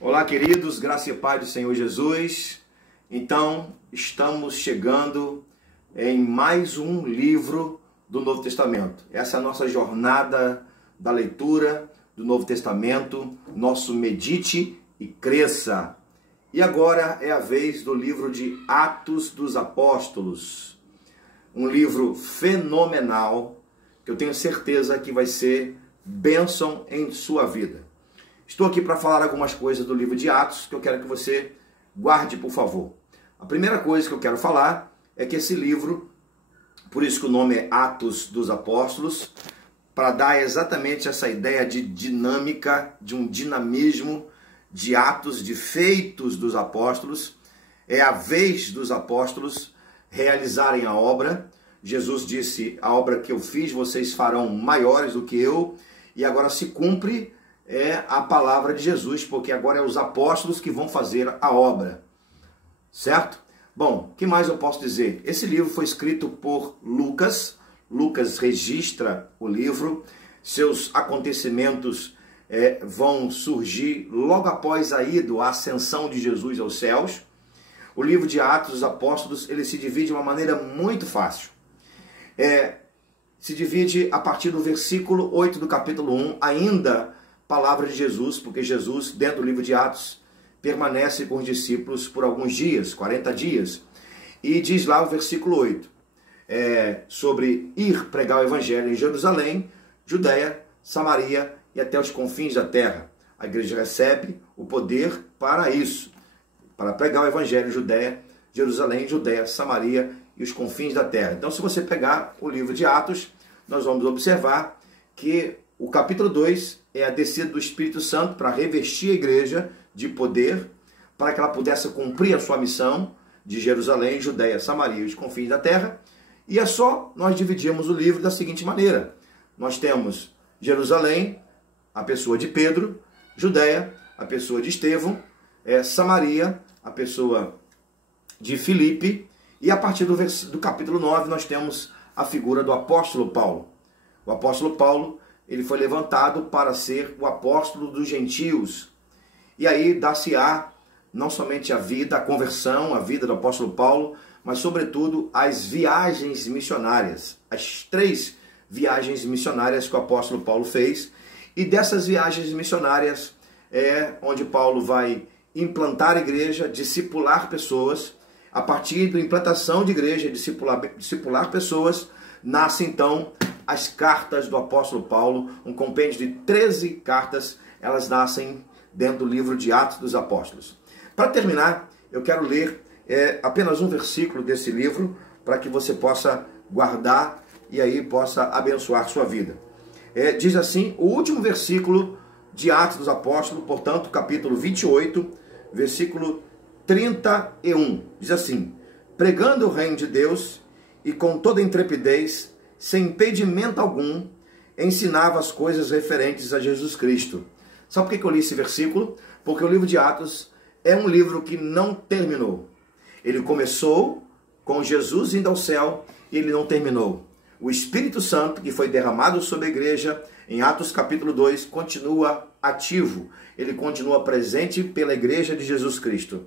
Olá, queridos, graça e paz do Senhor Jesus. Então, estamos chegando em mais um livro do Novo Testamento. Essa é a nossa jornada da leitura do Novo Testamento, nosso medite e cresça. E agora é a vez do livro de Atos dos Apóstolos. Um livro fenomenal, que eu tenho certeza que vai ser bênção em sua vida. Estou aqui para falar algumas coisas do livro de Atos que eu quero que você guarde, por favor. A primeira coisa que eu quero falar é que esse livro, por isso que o nome é Atos dos Apóstolos, para dar exatamente essa ideia de dinâmica, de um dinamismo, de atos, de feitos dos apóstolos. É a vez dos apóstolos realizarem a obra. Jesus disse, a obra que eu fiz, vocês farão maiores do que eu, e agora se cumpre a palavra de Jesus, porque agora é os apóstolos que vão fazer a obra, certo? Bom, o que mais eu posso dizer? Esse livro foi escrito por Lucas. Lucas registra o livro, seus acontecimentos vão surgir logo após a ascensão de Jesus aos céus. O livro de Atos dos Apóstolos, ele se divide de uma maneira muito fácil. Se divide a partir do versículo 8 do capítulo 1, ainda palavra de Jesus, porque Jesus, dentro do livro de Atos, permanece com os discípulos por alguns dias, 40 dias. E diz lá o versículo 8, sobre ir pregar o evangelho em Jerusalém, Judeia, Samaria e até os confins da terra. A igreja recebe o poder para isso, para pregar o evangelho em Judeia, Jerusalém, Judeia, Samaria e os confins da terra. Então, se você pegar o livro de Atos, nós vamos observar que o capítulo 2 é a descida do Espírito Santo para revestir a igreja de poder, para que ela pudesse cumprir a sua missão de Jerusalém, Judeia, Samaria e os confins da terra. E é só nós dividimos o livro da seguinte maneira. Nós temos Jerusalém, a pessoa de Pedro, Judeia, a pessoa de Estevão, Samaria, a pessoa de Filipe, e a partir do capítulo 9 nós temos a figura do apóstolo Paulo. O apóstolo Paulo, ele foi levantado para ser o apóstolo dos gentios. E aí dá-se-á não somente a vida, a conversão, a vida do apóstolo Paulo, mas sobretudo as viagens missionárias. As 3 viagens missionárias que o apóstolo Paulo fez. E dessas viagens missionárias é onde Paulo vai implantar a igreja, discipular pessoas. A partir da implantação de igreja, discipular pessoas, nasce então as cartas do apóstolo Paulo, um compêndio de 13 cartas, elas nascem dentro do livro de Atos dos Apóstolos. Para terminar, eu quero ler apenas um versículo desse livro, para que você possa guardar e aí possa abençoar sua vida. Diz assim, o último versículo de Atos dos Apóstolos, portanto, capítulo 28, versículo 31, diz assim, pregando o reino de Deus e com toda intrepidez, sem impedimento algum, ensinava as coisas referentes a Jesus Cristo. Sabe por que eu li esse versículo? Porque o livro de Atos é um livro que não terminou. Ele começou com Jesus indo ao céu e ele não terminou. O Espírito Santo, que foi derramado sobre a igreja, em Atos capítulo 2, continua ativo. Ele continua presente pela igreja de Jesus Cristo.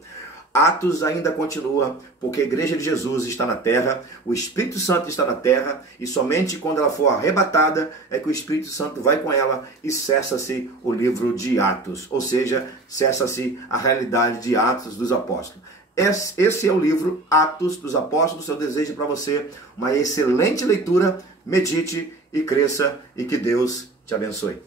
Atos ainda continua, porque a igreja de Jesus está na terra, o Espírito Santo está na terra, e somente quando ela for arrebatada é que o Espírito Santo vai com ela e cessa-se o livro de Atos, ou seja, cessa-se a realidade de Atos dos Apóstolos. Esse é o livro Atos dos Apóstolos. Eu desejo para você uma excelente leitura, medite e cresça, e que Deus te abençoe.